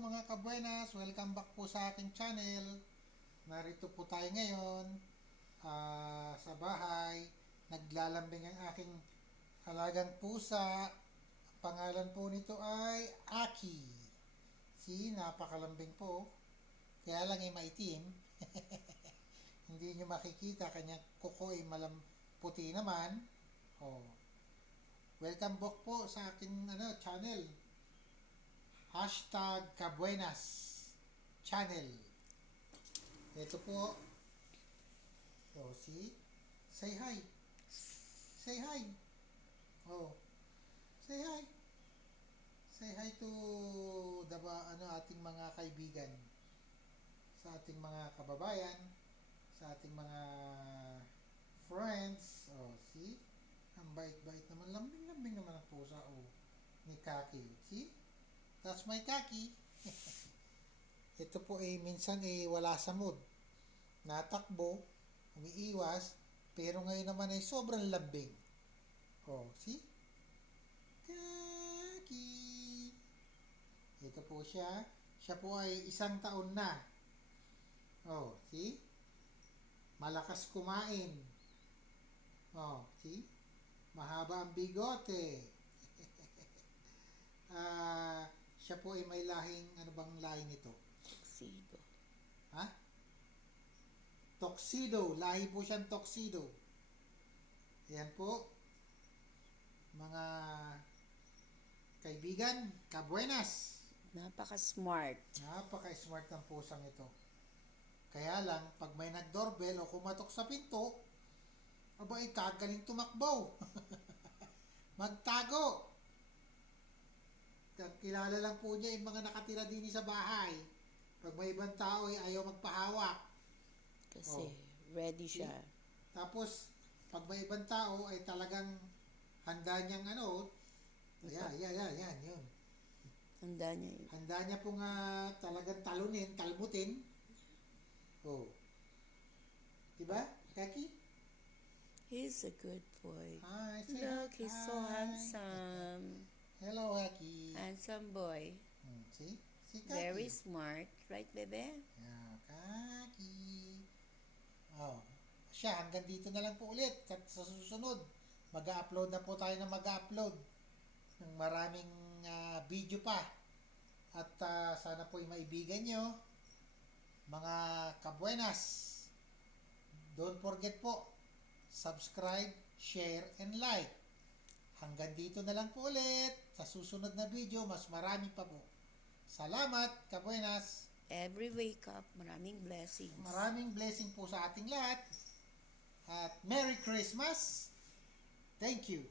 mga kabuenas, welcome back po sa aking channel. Narito po tayo ngayon sa bahay. Naglalambing ang aking alagang pusa. Pangalan po nito ay Aki. Napakalambing po. Kaya lang ay maitim. Hindi nyo makikita, kanyang kuko ay puti naman. Oh. Welcome back po sa aking channel. #Kabuenas channel. Ito po. Oh, say hi. Say hi. Oh. Say hi. Say hi to ating mga kaibigan. Sa ating mga kababayan, sa ating mga friends. Oh, ang bait-bait naman. Lambing-lambing naman ang pusa ni Kaki. That's my Kaki. Ito po minsan wala sa mood. Natakbo, umiiwas, pero ngayon naman ay sobrang lambing. Oh, Kaki. Ito po siya. Siya po ay 1 taon na. Oh, malakas kumain. Oh, mahaba ang bigote. Siya po ay may lahing, ano bang lahi nito? Tuxedo. Ha? Tuxedo. Lahi po siyang tuxedo. Ayan po. Mga kaibigan, kabuenas. Napaka-smart. Napaka-smart ng pusang ito. Kaya lang, pag may nag-doorbell o kumatok sa pinto, aba, kagaling tumakbo. Magtago. Kilala lang po niya yung mga nakatira din sa bahay. Pag may ibang tao ayaw magpahawak. Kasi ready siya. Tapos, pag may ibang tao ay talagang handa niyang yan, yun. Handa niya yun. Handa niya pong talagang talmutin. Oh. Diba, Kaki? He's a good boy. Hi, Look, he's so hi. handsome. Hello, Kaki. Handsome boy. Si Kaki. Very smart. Right, bebe? Yeah, Kaki. Oh, siya, hanggang dito na lang po ulit. Sa susunod, mag-upload na po tayo ng mag-upload ng maraming video pa. At sana po yung maibigan nyo, mga kabuenas, don't forget po, subscribe, share, and like. Hanggang dito na lang po ulit. Sa susunod na video, mas marami pa po. Salamat, kabuenas. Every wake up, maraming blessings. Maraming blessing po sa ating lahat. At Merry Christmas. Thank you.